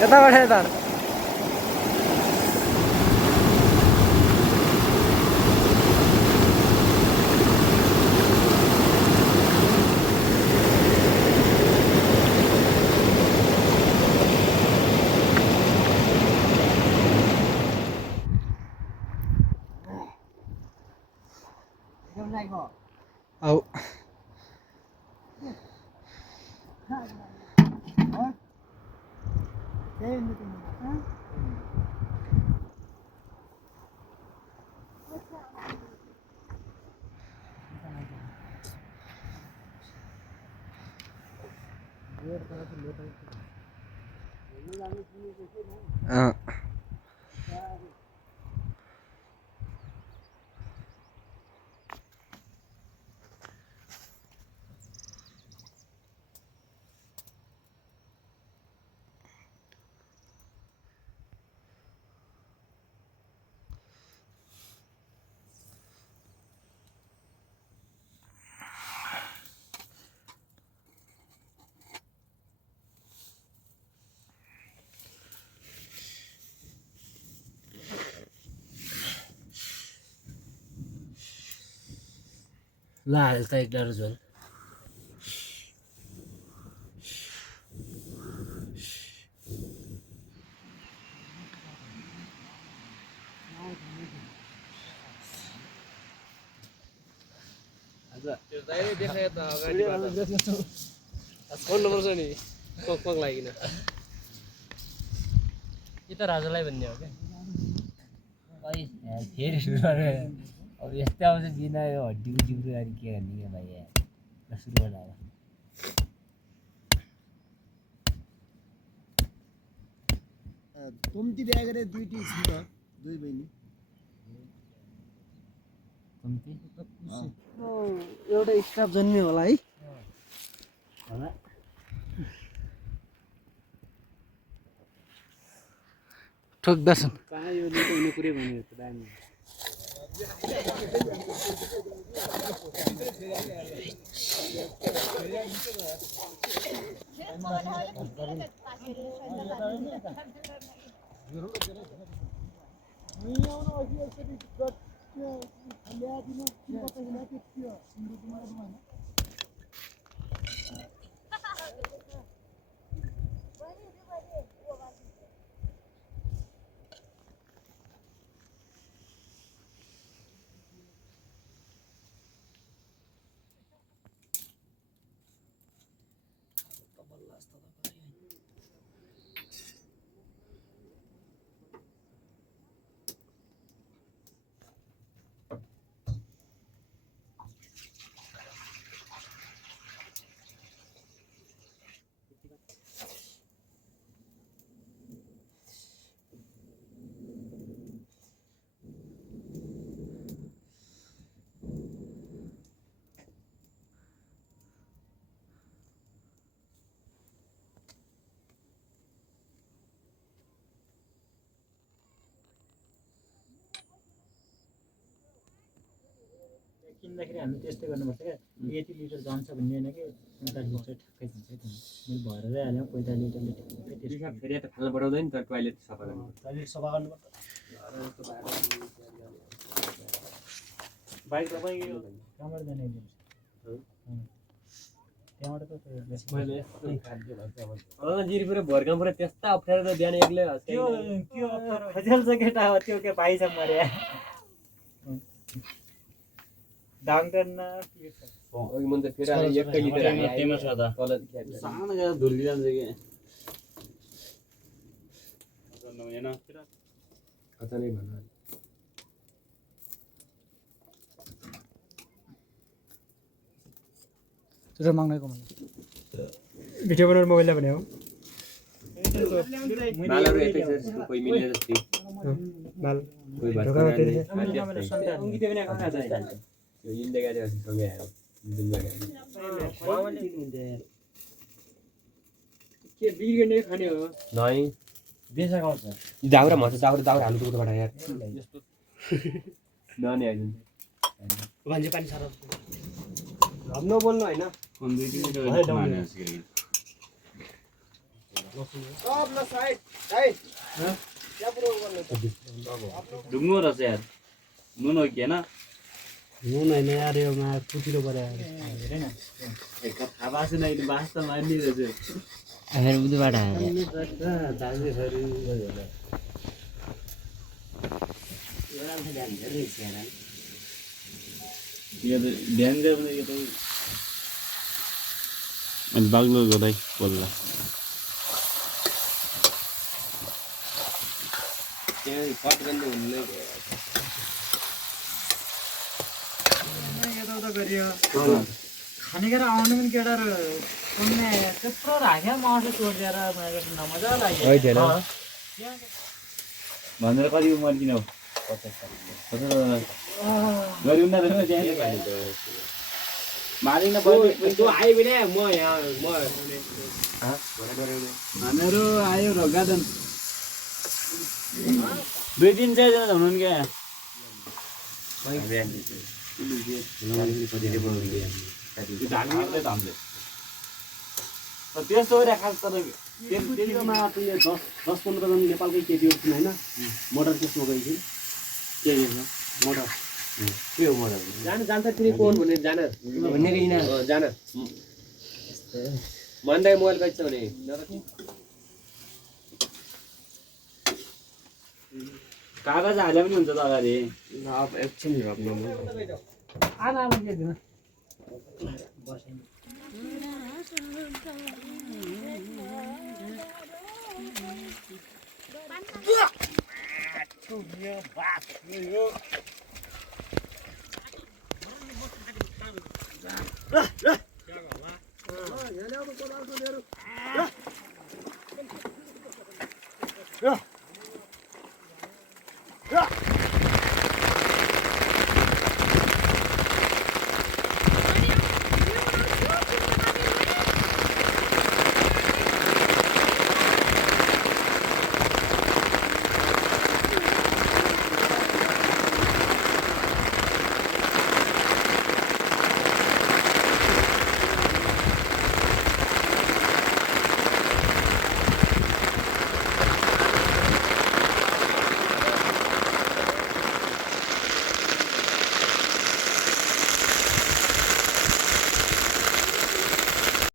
यताबाट यता औ ला त एक डर झोल त्यो दाइले देखायो त अगाडिबाट खोल्नुपर्छ नि कोक कोक लागिन कि त राजालाई भन्ने हो क्या फेरि सुरु गरेर अब यस्तै आउँछ बिना यो हड्डीको जिब्रो अनि के गर्ने क्या भाइ सुरु गर्दा तुमती बिहा गरे दुईटी छ त दुई बहिनी एउटा स्टाफ जन्मियो होला है होला ठोक्दछन् कहाँ यो लिएको हुने कुरै भन्यो त दामी किन्दाखेरि हामी त्यस्तै गर्नुपर्छ क्या यति लिटर जान्छ भन्ने होइन कि 45 लिटर ठ्याक्कै जान्छ है मैले भरेरै हाल्यो 45 लिटरले ठ्याक्कै फेरि त खाल्न पठाउँदैन नि त टोयलेट सफा गर्नु टोयलेट सफा गर्नुपर्छ बाइक तपाईँ कहाँबाट जाने त्यहाँबाट त मैले जिरी भर्का पुरा त्यस्ता अप्ठ्यारो त बिहान एक्लै त्यो खजेल छ केटा हो त्यो के भाइ छ मर्या डाक्टर न के छ अघि मन त फेरि एकै लिटर तेमा छ त तल सानो क्या धुली जान्छ कि अचानक भन्नु त्यो माग्नेको भिडियो बनाउनु मोबाइलले भने हो नालहरु एकैचोटि कोही मिलेर जस्तै नाल कोही भाषा अंकित पनि कहाँ छ यो इन्डिया गाडी अस्ति सँगै आयो दुनिया गाडी के बिल गर्ने खाने हो नै बेसा गाउँछ दाउरा मर्छ दाउरा हाल्नु दुखबाट यार यस्तो नआउने आइज मान्छे पानी सारा नबोल्नु हैन फोन दुई तिन सब ल साइड साइड क्या पुरो गर्ने त ढुङ्गो रहेछ यार नुन हो कि होइन नुन होइन यार यो मा कुचिलो पऱ्यो हेरेन एक कप थाहा भएको छैन अहिले वास्तवमा नि रहेछ आएर बुधबाट आएर दाजुहरू यो त ध्यान दियो भने यो त अनि बाग्लो गर्दै बोल्ला त्यही कट गर्ने हुने यताउता गरियो खानेकेर आउनु पनि केटाहरू सुन्ने त्यत्रो राख्यो मासु छोडेर मजा लाग्यो भनेर कति उमेर किन हो 50 गरी उनीहरू त्यहाँ मारिन पऱ्यो तँ आयो भने म यहाँ म हामीहरू आयो र गार्डन 2-3 चाहिँ हुनुहुन् क्या त्यस्तो गरे खास तर त्यसमा त यो 10-15 जना नेपालकै केटीहरू थिइन् होइन मोटर केसमा गएको थिइन् के मोटर के हो मोटर जान्छ तिमी कोन भन्ने जान भन्ने कि जान भन्दै मोबाइल बेच्छ भने कागज हाले पनि हुन्छ त अगाडि अब एकछिन रोक्नु आना अब के दिन ल